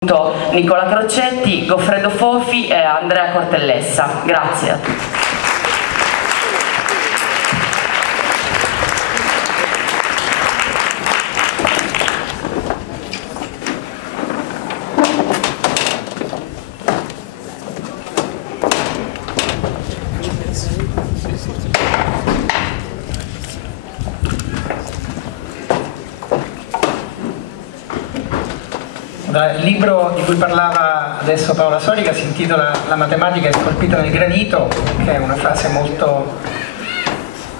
Nicola Crocetti, Goffredo Fofi e Andrea Cortellessa. Grazie a tutti. Il libro di cui parlava adesso Paola Solica si intitola La matematica è scolpita nel granito, che è una frase molto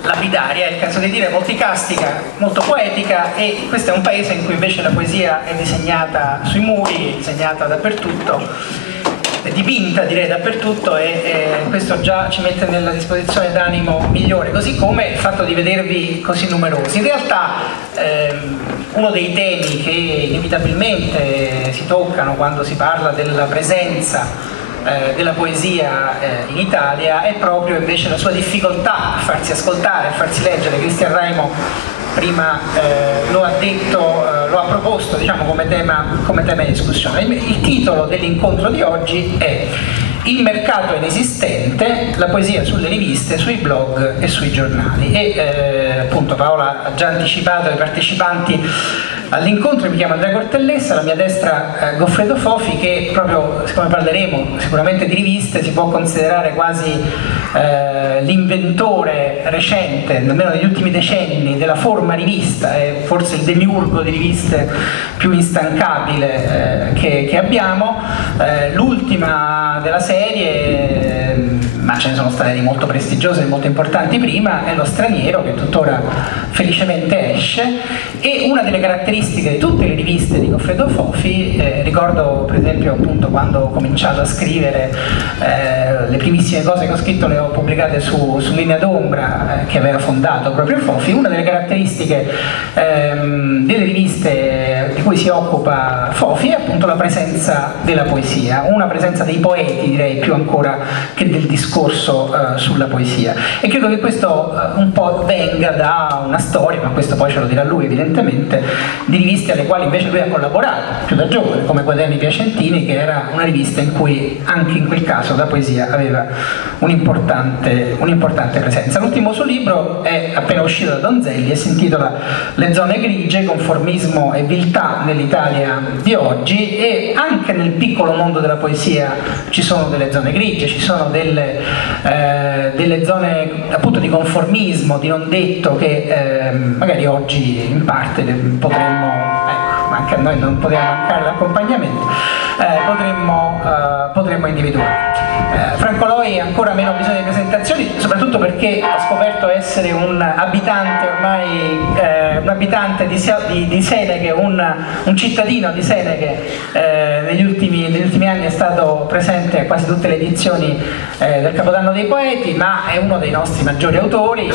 lapidaria, è il caso di dire, molto icastica, molto poetica, e questo è un paese in cui invece la poesia è disegnata sui muri, è disegnata dappertutto, è dipinta direi dappertutto, e questo già ci mette nella disposizione d'animo migliore, così come il fatto di vedervi così numerosi. In realtà uno dei temi che inevitabilmente si toccano quando si parla della presenza della poesia in Italia è proprio invece la sua difficoltà a farsi ascoltare, a farsi leggere. Cristian Raimo prima lo ha detto, lo ha proposto, diciamo, come tema di discussione. Il titolo dell'incontro di oggi è Il mercato inesistente, la poesia sulle riviste, sui blog e sui giornali. E appunto Paola ha già anticipato i partecipanti all'incontro. Mi chiamo Andrea Cortellessa, alla mia destra Goffredo Fofi, che proprio, siccome parleremo sicuramente di riviste, si può considerare quasi l'inventore recente, almeno negli ultimi decenni, della forma rivista, e forse il demiurgo di riviste più instancabile che abbiamo. L'ultima della serie, ma ce ne sono state di molto prestigiose e molto importanti prima, è Lo Straniero, che tuttora felicemente esce. E una delle caratteristiche di tutte le riviste di Goffredo Fofi, ricordo per esempio appunto quando ho cominciato a scrivere le primissime cose che ho scritto, le ho pubblicate su Linea d'Ombra, che aveva fondato proprio Fofi. Una delle caratteristiche delle riviste di cui si occupa Fofi è appunto la presenza della poesia, una presenza dei poeti, direi, più ancora che del discorso sulla poesia. E credo che questo un po' venga da una storia, ma questo poi ce lo dirà lui evidentemente, di riviste alle quali invece lui ha collaborato più da giovane, come Quaderni Piacentini, che era una rivista in cui anche in quel caso la poesia aveva un'importante presenza. L'ultimo suo libro è appena uscito da Donzelli e si intitola Le zone grigie, conformismo e viltà nell'Italia di oggi. E anche nel piccolo mondo della poesia ci sono delle zone grigie, ci sono delle zone appunto di conformismo, di non detto, che magari oggi in parte potremmo, ecco, anche a noi non poteva mancare l'accompagnamento, potremmo individuare. Franco Loi ancora meno bisogno di presentazioni, soprattutto perché ho scoperto essere un abitante ormai, un abitante di Seneghe, un cittadino di Seneghe. Negli ultimi anni è stato presente a quasi tutte le edizioni del Capodanno dei Poeti, ma è uno dei nostri maggiori autori,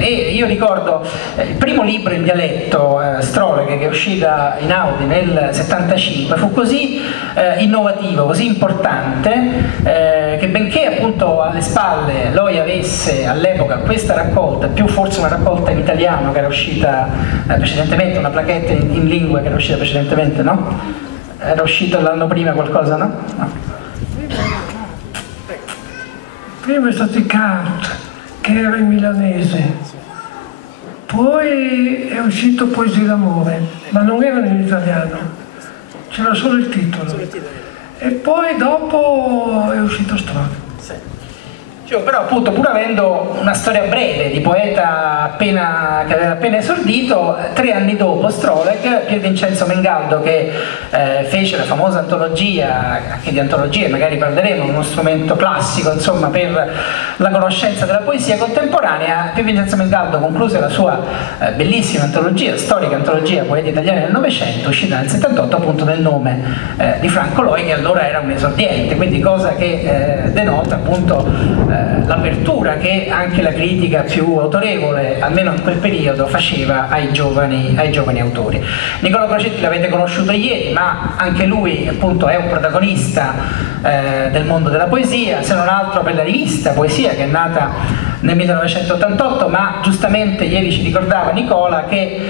e io ricordo il primo libro in dialetto, Stroleghe, che è uscita in Audi nel 75, fu così innovativo, così importante, che benché appunto alle spalle Loi avesse all'epoca questa raccolta, più forse una raccolta in italiano che era uscita precedentemente, una plaquette in lingue che era uscita precedentemente, no? Era uscito l'anno prima qualcosa, no? No. Prima è stato i Cart, che era in milanese, poi è uscito Poesie d'amore, ma non erano in italiano, c'era solo il titolo, e poi dopo è uscito Stroleghe. Però appunto, pur avendo una storia breve di poeta che aveva appena esordito, 3 anni dopo Stroleghe, Pier Vincenzo Mengaldo, che fece la famosa antologia, anche di antologie magari parleremo, uno strumento classico insomma per la conoscenza della poesia contemporanea, Pier Vincenzo Mengaldo concluse la sua bellissima antologia, storica antologia Poeti italiani del Novecento, uscita nel 78 appunto nel nome di Franco Loi, che allora era un esordiente, quindi cosa che denota appunto l'apertura che anche la critica più autorevole, almeno in quel periodo, faceva ai giovani autori. Nicola Crocetti l'avete conosciuto ieri, ma anche lui appunto è un protagonista del mondo della poesia, se non altro per la rivista Poesia, che è nata nel 1988, ma giustamente ieri ci ricordava Nicola che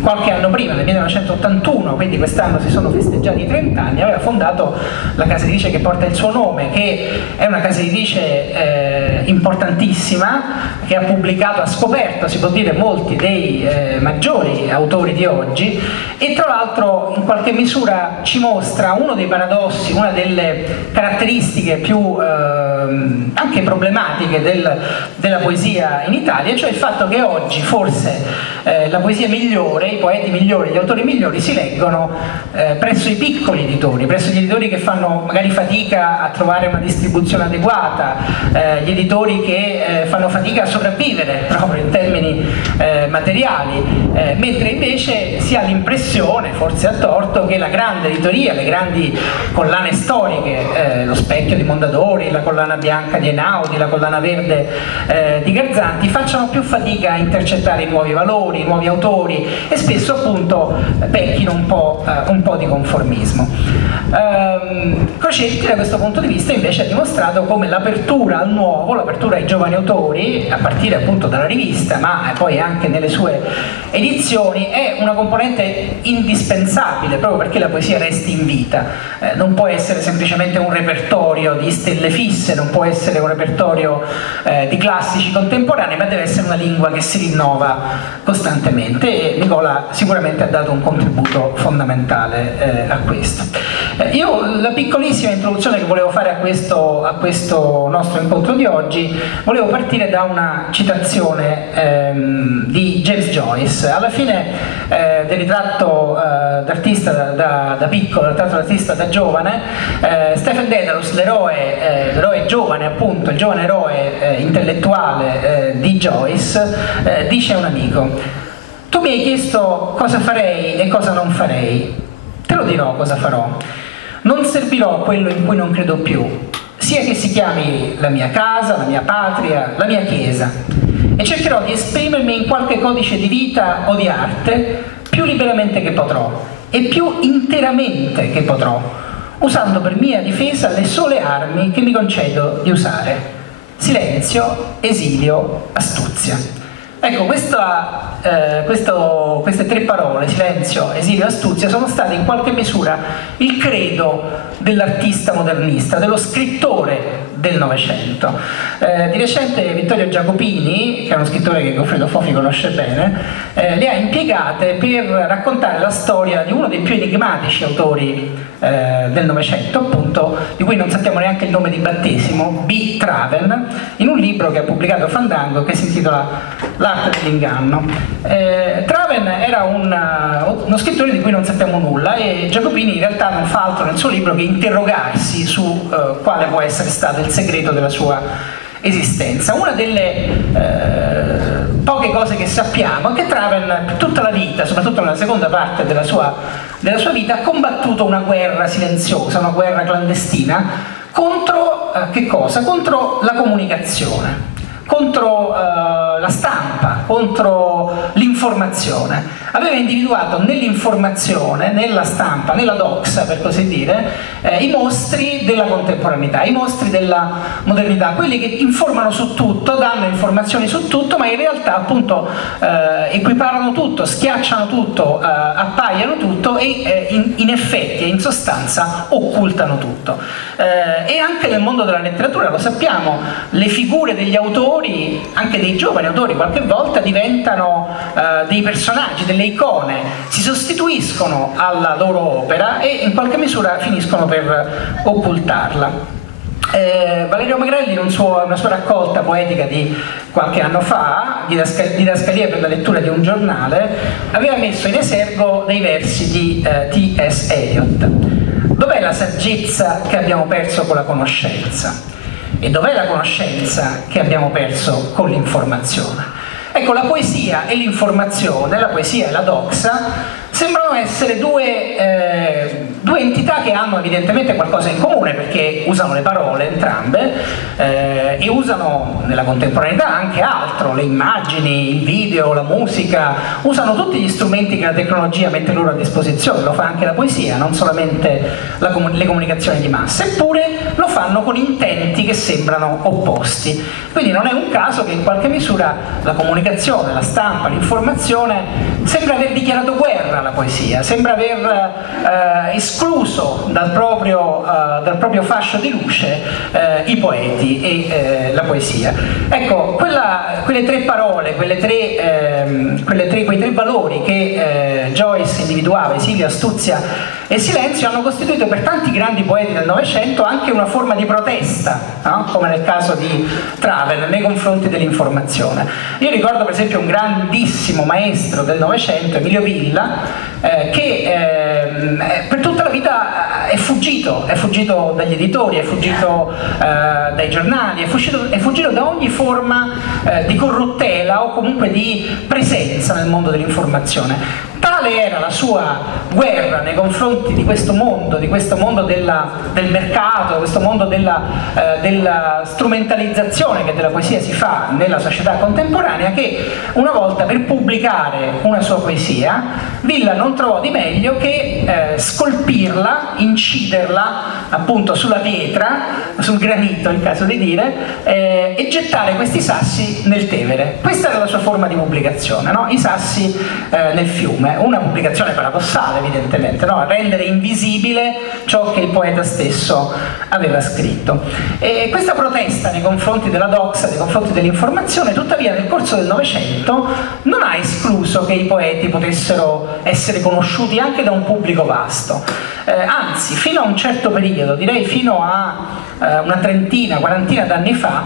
qualche anno prima, nel 1981, quindi quest'anno si sono festeggiati 30 anni, aveva fondato la casa editrice che porta il suo nome, che è una casa editrice importantissima, che ha pubblicato, ha scoperto, si può dire, molti dei maggiori autori di oggi, e tra l'altro in qualche misura ci mostra uno dei paradossi, una delle caratteristiche più anche problematiche della poesia in Italia, cioè il fatto che oggi forse la poesia migliore, i poeti migliori, gli autori migliori si leggono presso i piccoli editori, presso gli editori che fanno magari fatica a trovare una distribuzione adeguata, gli editori che fanno fatica a sopravvivere proprio in termini materiali, mentre invece si ha l'impressione, forse a torto, che la grande editoria, le grandi collane storiche, lo Specchio di Mondadori, la collana bianca di Einaudi, la collana verde di Garzanti, facciano più fatica a intercettare i nuovi valori, i nuovi autori, e spesso appunto pecchino un po' di conformismo. Crocetti da questo punto di vista invece ha dimostrato come l'apertura al nuovo, l'apertura ai giovani autori, a partire appunto dalla rivista, ma poi anche nelle sue edizioni, è una componente indispensabile proprio perché la poesia resti in vita. Non può essere semplicemente un repertorio di stelle fisse, non può essere un repertorio di classici contemporanei, ma deve essere una lingua che si rinnova costantemente, e Nicola sicuramente ha dato un contributo fondamentale a questo. Io la piccolissima introduzione che volevo fare a questo nostro incontro di oggi, volevo partire da una citazione di James Joyce. Alla fine del ritratto d'artista da piccolo, il ritratto d'artista da giovane, Stephen Dedalus, l'eroe giovane, appunto, il giovane eroe intellettuale di Joyce, dice a un amico: tu mi hai chiesto cosa farei e cosa non farei, te lo dirò cosa farò. Non servirò quello in cui non credo più, sia che si chiami la mia casa, la mia patria, la mia chiesa, e cercherò di esprimermi in qualche codice di vita o di arte più liberamente che potrò e più interamente che potrò, usando per mia difesa le sole armi che mi concedo di usare: silenzio, esilio, astuzia. Ecco, queste tre parole, silenzio, esilio, astuzia, sono state in qualche misura il credo dell'artista modernista, dello scrittore del Novecento. Di recente Vittorio Giacopini, che è uno scrittore che Goffredo Fofi conosce bene, le ha impiegate per raccontare la storia di uno dei più enigmatici autori del Novecento, appunto, di cui non sappiamo neanche il nome di battesimo, B. Traven, in un libro che ha pubblicato Fandango che si intitola L'arte dell'inganno. Traven era uno scrittore di cui non sappiamo nulla, e Giacopini in realtà non fa altro nel suo libro che interrogarsi su quale può essere stato il segreto della sua esistenza. Una delle poche cose che sappiamo è che Traven per tutta la vita, soprattutto nella seconda parte della sua vita, ha combattuto una guerra silenziosa, una guerra clandestina contro che cosa? Contro la comunicazione, contro la stampa, contro l'informazione. Aveva individuato nell'informazione, nella stampa, nella doxa per così dire, i mostri della contemporaneità, i mostri della modernità, quelli che informano su tutto, danno informazioni su tutto, ma in realtà appunto equiparano tutto, schiacciano tutto, appaiano tutto e in effetti e in sostanza occultano tutto. E anche nel mondo della letteratura lo sappiamo, le figure degli autori, anche dei giovani autori, qualche volta diventano dei personaggi, delle icone, si sostituiscono alla loro opera e in qualche misura finiscono per occultarla. Valerio Magrelli, in una sua raccolta poetica di qualche anno fa, Didascalia per la lettura di un giornale, aveva messo in esergo dei versi di T.S. Eliot. Dov'è la saggezza che abbiamo perso con la conoscenza? E dov'è la conoscenza che abbiamo perso con l'informazione? Ecco, la poesia e l'informazione, la poesia e la doxa, sembrano essere due entità che hanno evidentemente qualcosa in comune, perché usano le parole entrambe e usano nella contemporaneità anche altro, le immagini, il video, la musica, usano tutti gli strumenti che la tecnologia mette loro a disposizione, lo fa anche la poesia, non solamente le comunicazioni di massa, eppure lo fanno con intenti che sembrano opposti. Quindi non è un caso che in qualche misura la comunicazione, la stampa, l'informazione sembra aver dichiarato guerra alla poesia, sembra aver escluso dal proprio fascio di luce i poeti e la poesia. Ecco, quelle tre parole, quei tre valori che Joyce individuava, esilio, astuzia e silenzio, hanno costituito per tanti grandi poeti del Novecento anche una forma di protesta, no? Come nel caso di Travel, nei confronti dell'informazione. Io ricordo per esempio un grandissimo maestro del Novecento, Emilio Villa, che per tutta la vita è fuggito dagli editori, è fuggito dai giornali, è fuggito da ogni forma di corruttela o comunque di presenza nel mondo dell'informazione. Tale era la sua guerra nei confronti di questo mondo del mercato, questo mondo della strumentalizzazione che della poesia si fa nella società contemporanea, che una volta, per pubblicare una sua poesia, Villa non trovò di meglio che scolpirla, inciderla appunto sulla pietra, sul granito in caso di dire, e gettare questi sassi nel Tevere. Questa era la sua forma di pubblicazione, no? I sassi nel fiume. Una pubblicazione paradossale evidentemente, no? Rendere invisibile ciò che il poeta stesso aveva scritto. E questa protesta nei confronti della doxa, nei confronti dell'informazione, tuttavia nel corso del Novecento non ha escluso che i poeti potessero essere conosciuti anche da un pubblico vasto. Anzi, fino a un certo periodo, direi fino a una trentina, quarantina d'anni fa,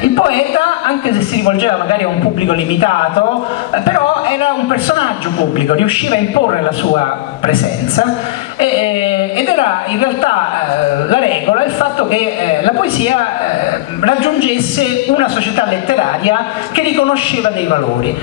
il poeta, anche se si rivolgeva magari a un pubblico limitato, però era un personaggio pubblico, riusciva a imporre la sua presenza ed era in realtà la regola il fatto che la poesia raggiungesse una società letteraria che riconosceva dei valori.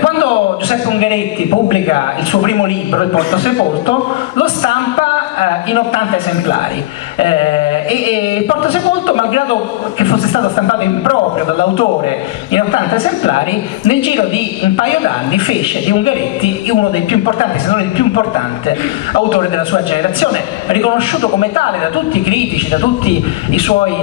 Quando Giuseppe Ungaretti pubblica il suo primo libro, Il Porto Sepolto, lo stampa in 80 esemplari e Il Porto Sepolto, malgrado che fosse stato stampato in proprio dall'autore in 80 esemplari, nel giro di un paio d'anni fece di Ungaretti uno dei più importanti, se non il più importante autore della sua generazione, riconosciuto come tale da tutti i critici, da tutti i suoi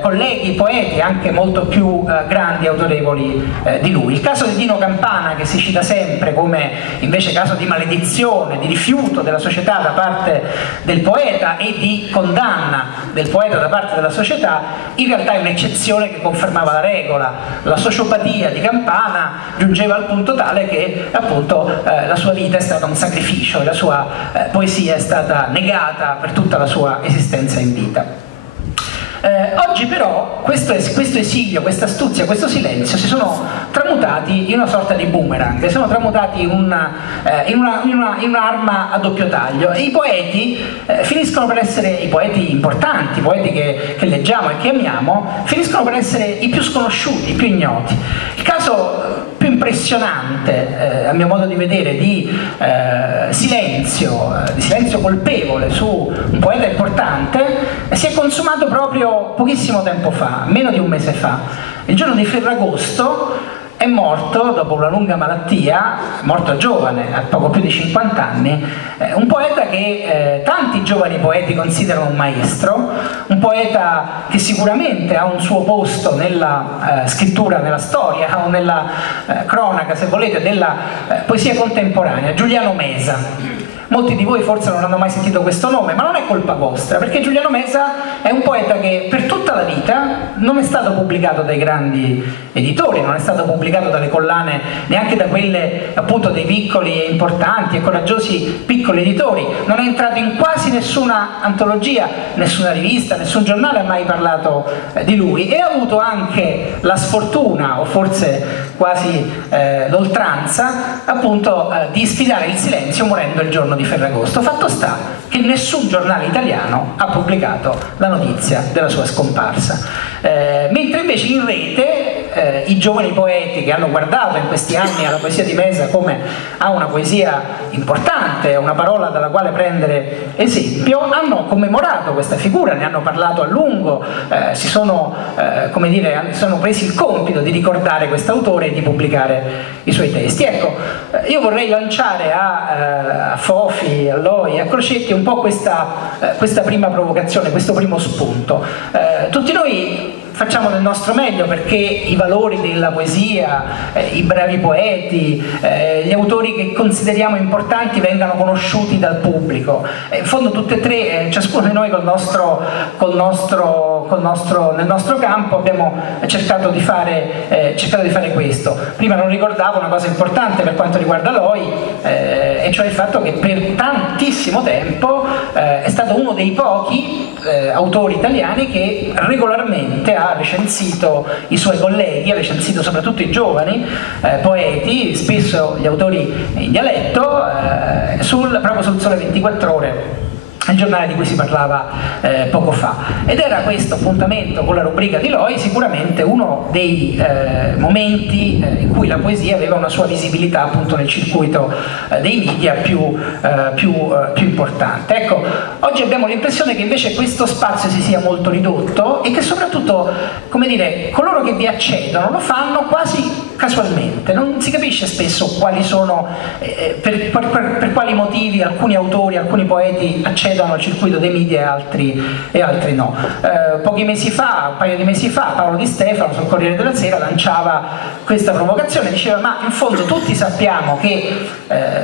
colleghi poeti, anche molto più grandi e autorevoli di lui. Il caso di Dino Campana, che si cita sempre come invece caso di maledizione, di rifiuto della società da parte del poeta e di condanna del poeta da parte della società, in realtà è un'eccezione che confermava la regola. La sociopatia di Campana giungeva al punto tale che appunto la sua vita è stata un sacrificio e la sua poesia è stata negata per tutta la sua esistenza in vita. Oggi però questo esilio, questa astuzia, questo silenzio si sono tramutati in una sorta di boomerang, si sono tramutati in un'arma a doppio taglio, e i poeti finiscono per essere, i poeti importanti, i poeti che leggiamo e che amiamo, finiscono per essere i più sconosciuti, i più ignoti. Il caso più impressionante, a mio modo di vedere, di silenzio colpevole su un poeta importante si è consumato proprio pochissimo tempo fa, meno di un mese fa. Il giorno di Ferragosto è morto, dopo una lunga malattia, morto giovane, a poco più di 50 anni, un poeta che tanti giovani poeti considerano un maestro, un poeta che sicuramente ha un suo posto nella scrittura, nella storia o nella cronaca, se volete, della poesia contemporanea, Giuliano Mesa. Molti di voi forse non hanno mai sentito questo nome, ma non è colpa vostra, perché Giuliano Mesa è un poeta che per tutta la vita non è stato pubblicato dai grandi editori, non è stato pubblicato dalle collane, neanche da quelle appunto dei piccoli e importanti e coraggiosi piccoli editori, non è entrato in quasi nessuna antologia, nessuna rivista, nessun giornale ha mai parlato di lui, e ha avuto anche la sfortuna, o forse quasi l'oltranza, appunto di sfidare il silenzio morendo il giorno di Ferragosto. Fatto sta che nessun giornale italiano ha pubblicato la notizia della sua scomparsa, mentre invece in rete i giovani poeti che hanno guardato in questi anni alla poesia di Mesa come a una poesia importante, una parola dalla quale prendere esempio, hanno commemorato questa figura, ne hanno parlato a lungo, si sono presi il compito di ricordare quest'autore e di pubblicare i suoi testi. Ecco, io vorrei lanciare a Fofi, a Loi, a Crocetti un po' questa prima provocazione, questo primo spunto. Tutti noi facciamo del nostro meglio perché i valori della poesia, i bravi poeti, gli autori che consideriamo importanti vengano conosciuti dal pubblico. In fondo tutte e tre, ciascuno di noi nel nostro campo abbiamo cercato di fare questo. Prima non ricordavo una cosa importante per quanto riguarda Loi, e cioè il fatto che per tantissimo tempo è stato uno dei pochi autori italiani che regolarmente ha recensito i suoi colleghi, ha recensito soprattutto i giovani poeti, spesso gli autori in dialetto, proprio sul Sole 24 Ore, il giornale di cui si parlava poco fa. Ed era questo appuntamento con la rubrica di Loi sicuramente uno dei momenti in cui la poesia aveva una sua visibilità appunto nel circuito dei media più importante. Ecco, oggi abbiamo l'impressione che invece questo spazio si sia molto ridotto e che soprattutto, come dire, coloro che vi accedono lo fanno quasi casualmente, non si capisce spesso quali sono, per quali motivi alcuni autori, alcuni poeti accedono al circuito dei media e altri no. Pochi mesi fa, un paio di mesi fa, Paolo Di Stefano sul Corriere della Sera lanciava questa provocazione, diceva: ma in fondo tutti sappiamo che,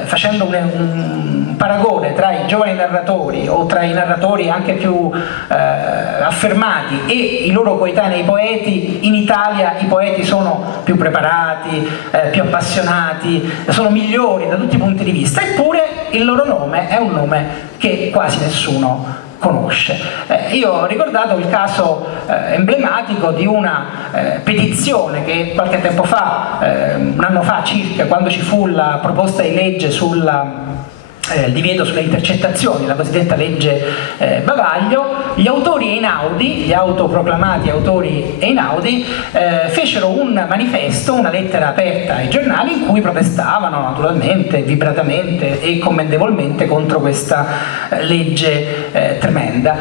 facendo un paragone tra i giovani narratori o tra i narratori anche più affermati e i loro coetanei poeti, in Italia i poeti sono più preparati, più appassionati, sono migliori da tutti i punti di vista, eppure il loro nome è un nome che quasi nessuno conosce. Io ho ricordato il caso emblematico di una petizione che qualche tempo fa, un anno fa circa, quando ci fu la proposta di legge il divieto sulle intercettazioni, la cosiddetta legge Bavaglio, gli autori Einaudi, gli autoproclamati autori Einaudi, fecero un manifesto, una lettera aperta ai giornali in cui protestavano naturalmente, vibratamente e commendevolmente contro questa legge tremenda.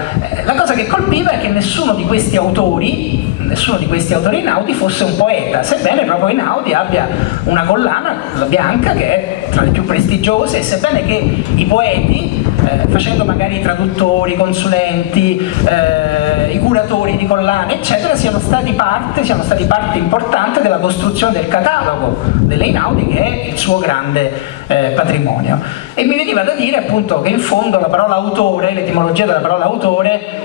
La cosa che colpiva è che nessuno di questi autori Einaudi fosse un poeta, sebbene proprio Einaudi abbia una collana, la Bianca, che è tra le più prestigiose, e sebbene che i poeti, facendo magari i traduttori, i consulenti, i curatori di collane, eccetera, siano stati parte importante della costruzione del catalogo dell'Einaudi, che è il suo grande patrimonio. E mi veniva da dire appunto che in fondo la parola autore, l'etimologia della parola autore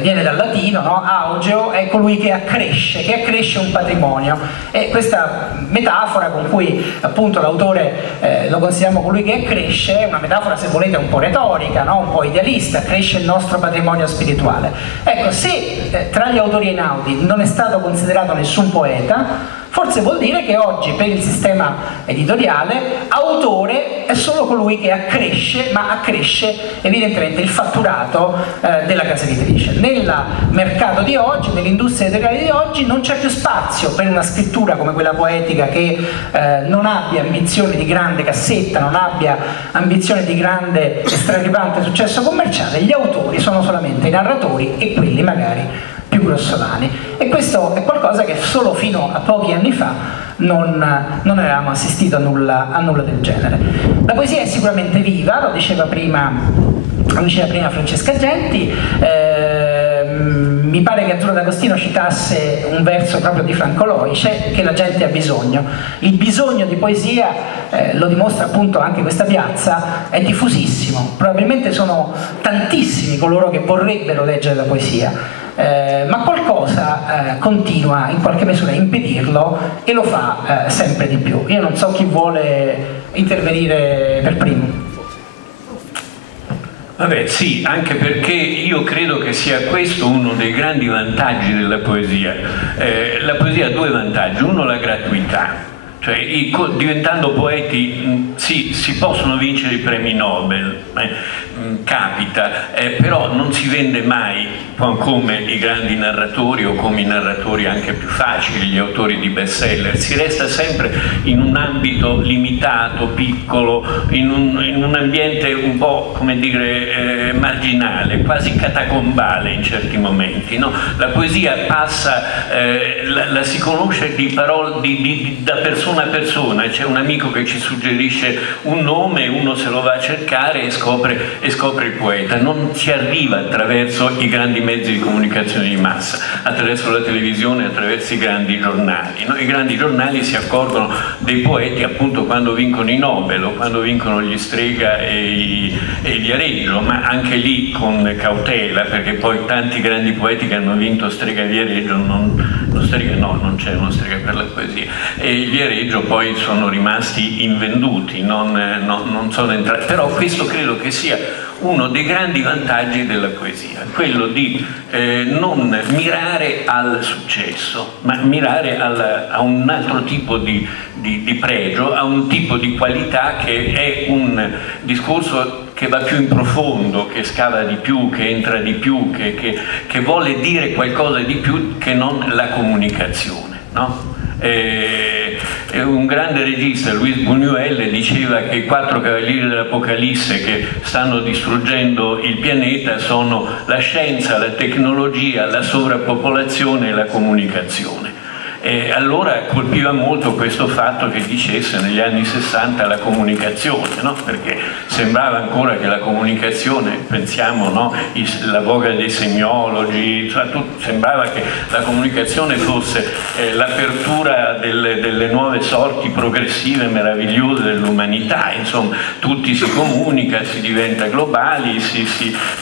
viene dal latino, no? Augeo è colui che accresce un patrimonio, e questa metafora con cui appunto l'autore lo consideriamo colui che accresce è una metafora, se volete, un po' retorica, no? Un po' idealista, accresce il nostro patrimonio spirituale. Ecco, se tra gli autori Einaudi non è stato considerato nessun poeta, forse vuol dire che oggi per il sistema editoriale autore è solo colui che accresce, ma accresce evidentemente il fatturato della casa editrice. Nel mercato di oggi, nell'industria editoriale di oggi, non c'è più spazio per una scrittura come quella poetica che non abbia ambizioni di grande cassetta, non abbia ambizioni di grande e straripante successo commerciale. Gli autori sono solamente i narratori e quelli magari più grossolani, e questo è qualcosa che solo fino a pochi anni fa non avevamo assistito a nulla del genere. La poesia è sicuramente viva, lo diceva prima Francesca Genti. Mi pare che Azzurro D'Agostino citasse un verso proprio di Franco Loice, che la gente ha bisogno. Il bisogno di poesia, lo dimostra appunto anche questa piazza, è diffusissimo. Probabilmente sono tantissimi coloro che vorrebbero leggere la poesia, ma qualcosa continua in qualche misura a impedirlo, e lo fa sempre di più. Io non so chi vuole intervenire per primo. Vabbè, sì, anche perché io credo che sia questo uno dei grandi vantaggi della poesia. La poesia ha due vantaggi: uno, la gratuità. Cioè, diventando poeti sì, si possono vincere i premi Nobel, capita, però non si vende mai come i grandi narratori o come i narratori anche più facili, gli autori di bestseller. Si resta sempre in un ambito limitato, piccolo, in un ambiente un po', come dire, marginale, quasi catacombale in certi momenti, no? La poesia passa, la si conosce da persona a persona. C'è un amico che ci suggerisce un nome, uno se lo va a cercare e scopre il poeta. Non si arriva attraverso i grandi mezzi di comunicazione di massa, attraverso la televisione, attraverso i grandi giornali, no? I grandi giornali si accorgono dei poeti appunto quando vincono i Nobel o quando vincono gli Strega e gli Viareggio, ma anche lì con cautela, perché poi tanti grandi poeti che hanno vinto Strega e Viareggio, non c'è uno Strega per la poesia, e il Viareggio poi sono rimasti invenduti, non sono entrati. Però questo credo che sia uno dei grandi vantaggi della poesia, quello di non mirare al successo, ma mirare a un altro tipo di pregio, a un tipo di qualità che è un discorso che va più in profondo, che scava di più, che entra di più, che vuole dire qualcosa di più che non la comunicazione, no? Un grande regista, Luis Buñuel, diceva che i 4 cavalieri dell'Apocalisse che stanno distruggendo il pianeta sono la scienza, la tecnologia, la sovrappopolazione e la comunicazione. E allora colpiva molto questo fatto che dicesse negli anni 60 la comunicazione, no? Perché sembrava ancora che la comunicazione, pensiamo, no? La voga dei semiologi, cioè, sembrava che la comunicazione fosse l'apertura delle nuove sorti progressive, meravigliose dell'umanità. Insomma, tutti si comunica, si diventa globali,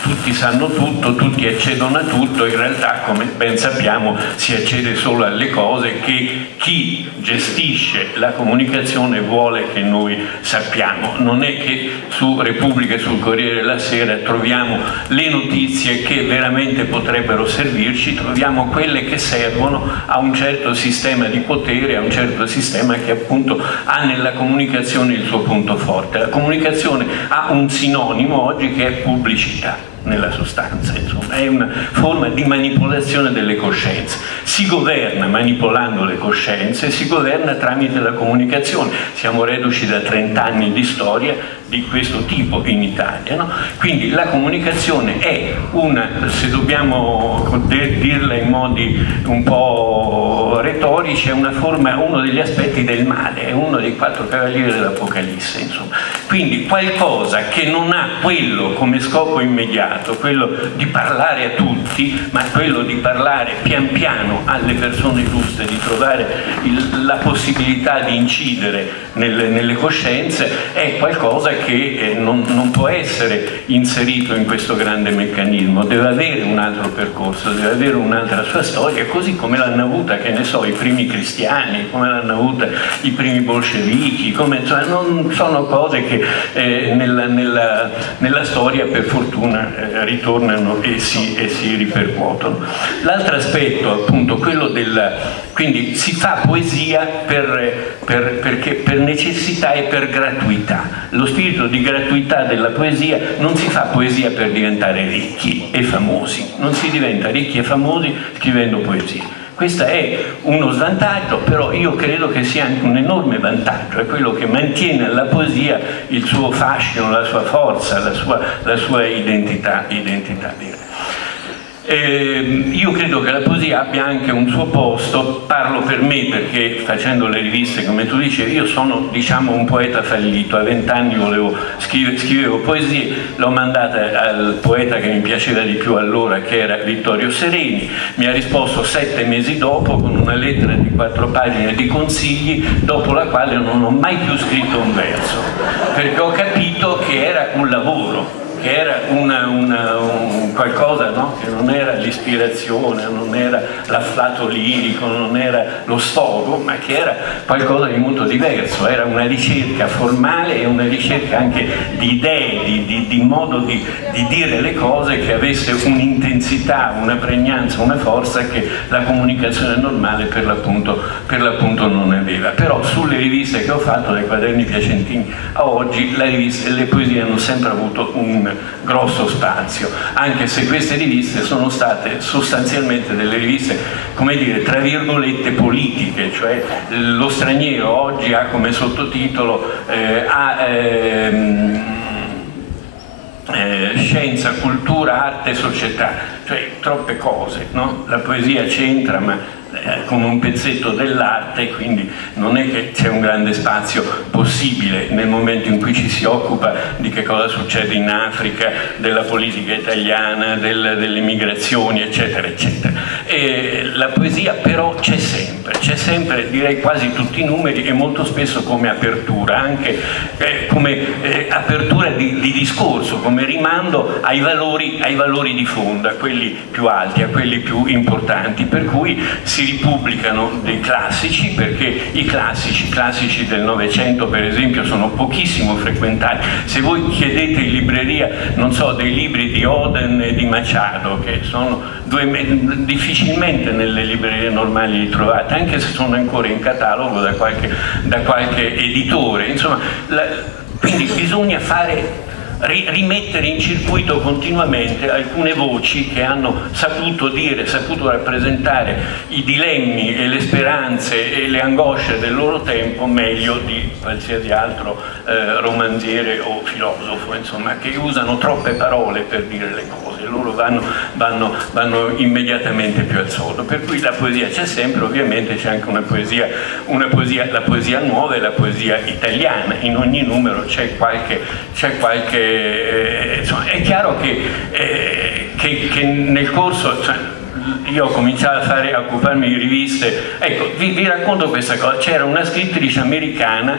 tutti sanno tutto, tutti accedono a tutto. In realtà, come ben sappiamo, si accede solo alle cose che chi gestisce la comunicazione vuole che noi sappiamo. Non è che su Repubblica e sul Corriere della Sera troviamo le notizie che veramente potrebbero servirci, troviamo quelle che servono a un certo sistema di potere, a un certo sistema che appunto ha nella comunicazione il suo punto forte. La comunicazione ha un sinonimo oggi che è pubblicità. Nella sostanza, insomma, è una forma di manipolazione delle coscienze. Si governa manipolando le coscienze, si governa tramite la comunicazione. Siamo reduci da 30 anni di storia di questo tipo in Italia, no? Quindi la comunicazione è se dobbiamo dirla in modi un po' retorici, è una forma, uno degli aspetti del male, è uno dei 4 cavalieri dell'Apocalisse, insomma. Quindi qualcosa che non ha quello come scopo immediato, quello di parlare a tutti, ma quello di parlare pian piano alle persone giuste, di trovare la possibilità di incidere nelle coscienze, è qualcosa che non può essere inserito in questo grande meccanismo, deve avere un altro percorso, deve avere un'altra sua storia, così come l'hanno avuta, che ne so, i primi cristiani, come l'hanno avuta i primi bolscevichi, cioè non sono cose che nella storia per fortuna ritornano e si ripercuotono. L'altro aspetto, appunto, quello quindi si fa poesia per necessità e per gratuità. Lo spirito di gratuità della poesia: non si fa poesia per diventare ricchi e famosi, non si diventa ricchi e famosi scrivendo poesia. Questo è uno svantaggio, però io credo che sia anche un enorme vantaggio, è quello che mantiene alla poesia il suo fascino, la sua forza, la sua identità vera. Io credo che la poesia abbia anche un suo posto, parlo per me perché facendo le riviste, come tu dicevi, io sono, diciamo, un poeta fallito. A 20 anni scrivevo poesie, l'ho mandata al poeta che mi piaceva di più allora, che era Vittorio Sereni, mi ha risposto 7 mesi dopo con una lettera di 4 pagine di consigli, dopo la quale non ho mai più scritto un verso, perché ho capito che era un lavoro, che era qualcosa, no? Che non era l'ispirazione, non era l'afflato lirico, non era lo sfogo, ma che era qualcosa di molto diverso, era una ricerca formale e una ricerca anche di idee, di modo di dire le cose che avesse un'intensità, una pregnanza, una forza che la comunicazione normale per l'appunto non aveva. Però sulle riviste che ho fatto, dai quaderni piacentini a oggi, le poesie hanno sempre avuto un grosso spazio, anche se queste riviste sono state sostanzialmente delle riviste, come dire, tra virgolette politiche, cioè Lo Straniero oggi ha come sottotitolo scienza, cultura, arte, società, cioè troppe cose, no? La poesia c'entra, ma come un pezzetto dell'arte, quindi non è che c'è un grande spazio possibile nel momento in cui ci si occupa di che cosa succede in Africa, della politica italiana, delle migrazioni, eccetera, eccetera. E la poesia però c'è sempre, direi quasi tutti i numeri, e molto spesso come apertura, anche come apertura di discorso, come rimando ai valori di fondo, a quelli più alti, a quelli più importanti, per cui si ripubblicano dei classici, perché i classici del Novecento per esempio sono pochissimo frequentati. Se voi chiedete in libreria, non so, dei libri di Oden e di Machado, che sono difficilmente nelle librerie normali li trovate, anche se sono ancora in catalogo da qualche editore, insomma, quindi bisogna rimettere in circuito continuamente alcune voci che hanno saputo rappresentare i dilemmi e le speranze e le angosce del loro tempo meglio di qualsiasi altro romanziere o filosofo, insomma, che usano troppe parole per dire le cose, loro vanno immediatamente più al sodo. Per cui la poesia c'è sempre, ovviamente c'è anche la poesia nuova e la poesia italiana, in ogni numero c'è qualche insomma, è chiaro che nel corso, cioè, io ho cominciato a occuparmi di riviste, ecco, vi racconto questa cosa. C'era una scrittrice americana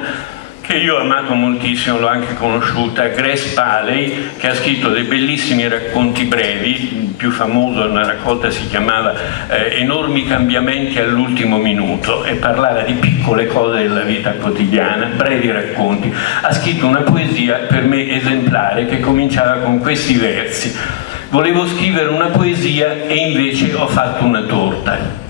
che io ho amato moltissimo, l'ho anche conosciuta, Grace Paley, che ha scritto dei bellissimi racconti brevi. Il più famoso, una raccolta si chiamava Enormi cambiamenti all'ultimo minuto, e parlava di piccole cose della vita quotidiana, brevi racconti. Ha scritto una poesia per me esemplare che cominciava con questi versi: volevo scrivere una poesia e invece ho fatto una torta.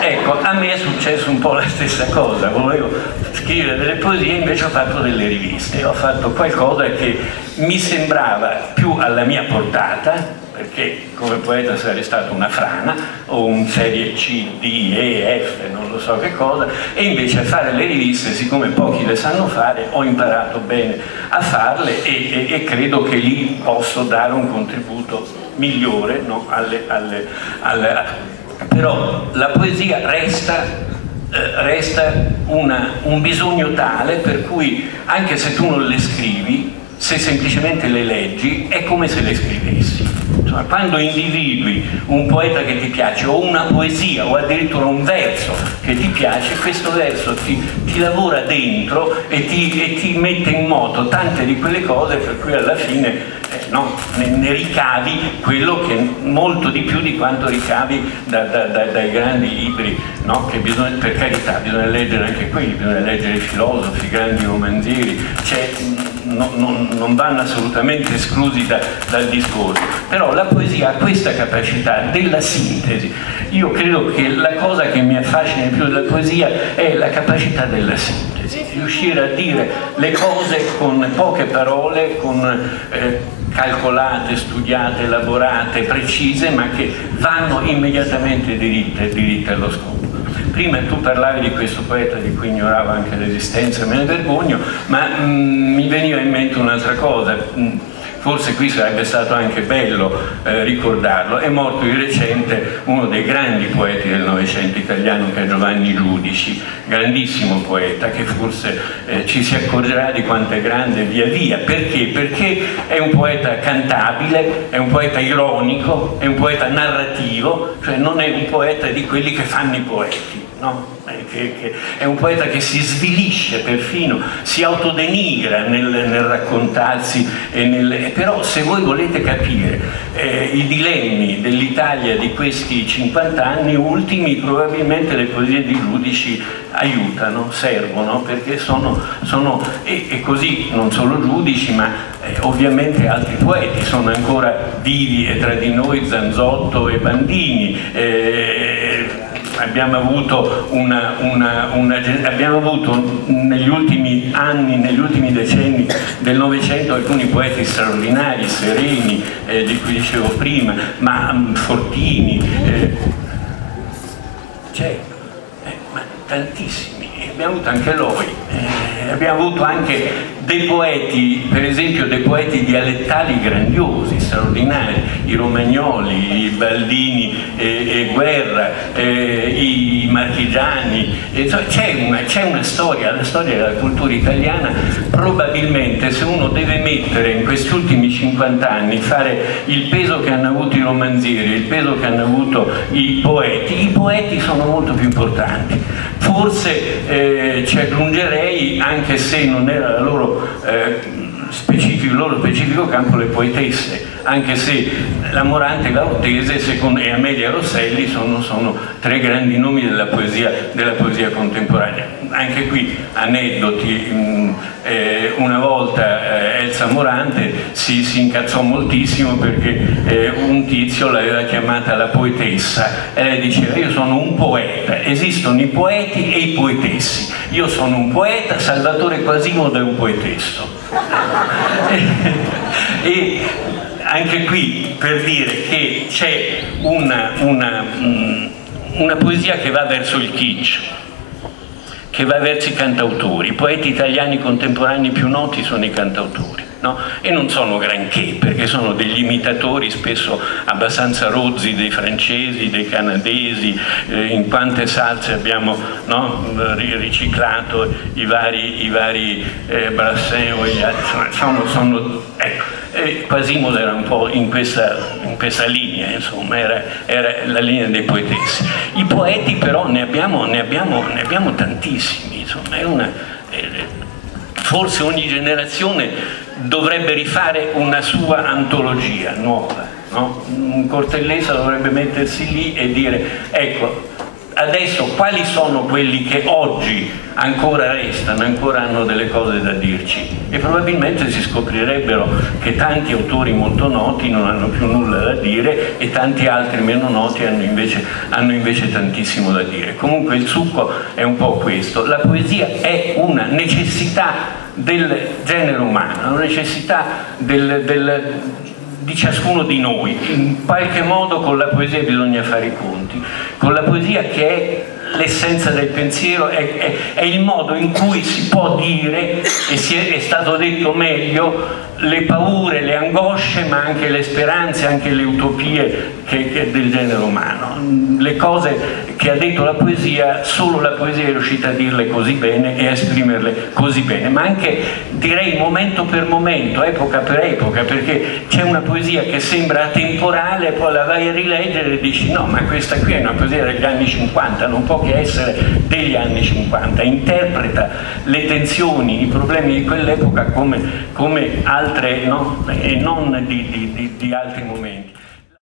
Ecco, a me è successo un po' la stessa cosa, volevo scrivere delle poesie, invece ho fatto delle riviste, ho fatto qualcosa che mi sembrava più alla mia portata, perché come poeta sarei stato una frana o un serie C, D, E, F, non lo so che cosa, e invece a fare le riviste, siccome pochi le sanno fare, ho imparato bene a farle e credo che lì posso dare un contributo migliore, no, però la poesia resta un bisogno tale per cui anche se tu non le scrivi, se semplicemente le leggi, è come se le scrivessi. Insomma, quando individui un poeta che ti piace o una poesia o addirittura un verso che ti piace, questo verso ti lavora dentro e ti mette in moto tante di quelle cose per cui alla fine ne ricavi quello che molto di più di quanto ricavi dai grandi libri, no? Che bisogna, per carità, bisogna leggere anche quelli, bisogna leggere i filosofi, i grandi romanzieri, non vanno assolutamente esclusi dal discorso, però la poesia ha questa capacità della sintesi. Io credo che la cosa che mi affascina di più della poesia è la capacità della sintesi, riuscire a dire le cose con poche parole, calcolate, studiate, elaborate, precise, ma che vanno immediatamente diritte allo scopo. Prima tu parlavi di questo poeta di cui ignoravo anche l'esistenza, me ne vergogno, ma mi veniva in mente un'altra cosa. Forse qui sarebbe stato anche bello ricordarlo. È morto di recente uno dei grandi poeti del Novecento italiano, che è Giovanni Giudici, grandissimo poeta, che forse ci si accorgerà di quanto è grande via via. Perché? Perché è un poeta cantabile, è un poeta ironico, è un poeta narrativo, cioè non è un poeta di quelli che fanno i poeti. no? Che è un poeta che si svilisce perfino, si autodenigra nel raccontarsi, però se voi volete capire i dilemmi dell'Italia di questi 50 anni ultimi, probabilmente le poesie di Giudici aiutano, servono, perché e così non solo Giudici, ma ovviamente altri poeti sono ancora vivi e tra di noi Zanzotto e Bandini. Abbiamo avuto negli ultimi anni, negli ultimi decenni del Novecento alcuni poeti straordinari, sereni, di cui dicevo prima, ma Fortini, ma tantissimi. Abbiamo avuto anche Loi, abbiamo avuto anche dei poeti, per esempio dei poeti dialettali grandiosi, straordinari, i Romagnoli, i Baldini e Guerra, i Marchigiani, c'è una storia, la storia della cultura italiana. Probabilmente se uno deve mettere in questi ultimi 50 anni, fare il peso che hanno avuto i romanzieri, il peso che hanno avuto i poeti sono molto più importanti. Forse ci aggiungerei, anche se non era il loro specifico campo, le poetesse, anche se la Morante Lautese e Amelia Rosselli sono tre grandi nomi della poesia contemporanea. Anche qui aneddoti, una volta Elsa Morante si incazzò moltissimo perché un tizio l'aveva chiamata la poetessa e lei diceva: io sono un poeta, esistono i poeti e i poetessi, io sono un poeta, Salvatore Quasimodo è un poetesso. E anche qui per dire che c'è una poesia che va verso il kitsch, che va verso i cantautori. I poeti italiani contemporanei più noti sono i cantautori, no? E non sono granché, perché sono degli imitatori spesso abbastanza rozzi dei francesi, dei canadesi, in quante salse abbiamo, no, riciclato i vari Brassens o gli altri, ecco. Quasimodo era un po' in questa linea, insomma, era la linea dei poetessi. I poeti però ne abbiamo tantissimi, insomma, forse ogni generazione dovrebbe rifare una sua antologia nuova, no? Cortellessa dovrebbe mettersi lì e dire: ecco, adesso quali sono quelli che oggi ancora restano, ancora hanno delle cose da dirci, e probabilmente si scoprirebbero che tanti autori molto noti non hanno più nulla da dire e tanti altri meno noti hanno invece tantissimo da dire. Comunque il succo è un po' questo: la poesia è una necessità del genere umano, una necessità di ciascuno di noi. In qualche modo con la poesia bisogna fare i conti, con la poesia che è l'essenza del pensiero, è il modo in cui si può dire, e è stato detto meglio, le paure, le angosce, ma anche le speranze, anche le utopie del genere umano. Le cose che ha detto la poesia, solo la poesia è riuscita a dirle così bene e a esprimerle così bene, ma anche, direi, momento per momento, epoca per epoca, perché c'è una poesia che sembra atemporale, poi la vai a rileggere e dici: no, ma questa qui è una poesia degli anni 50, non può che essere degli anni 50, interpreta le tensioni, i problemi di quell'epoca come altre, no? E non di altri momenti.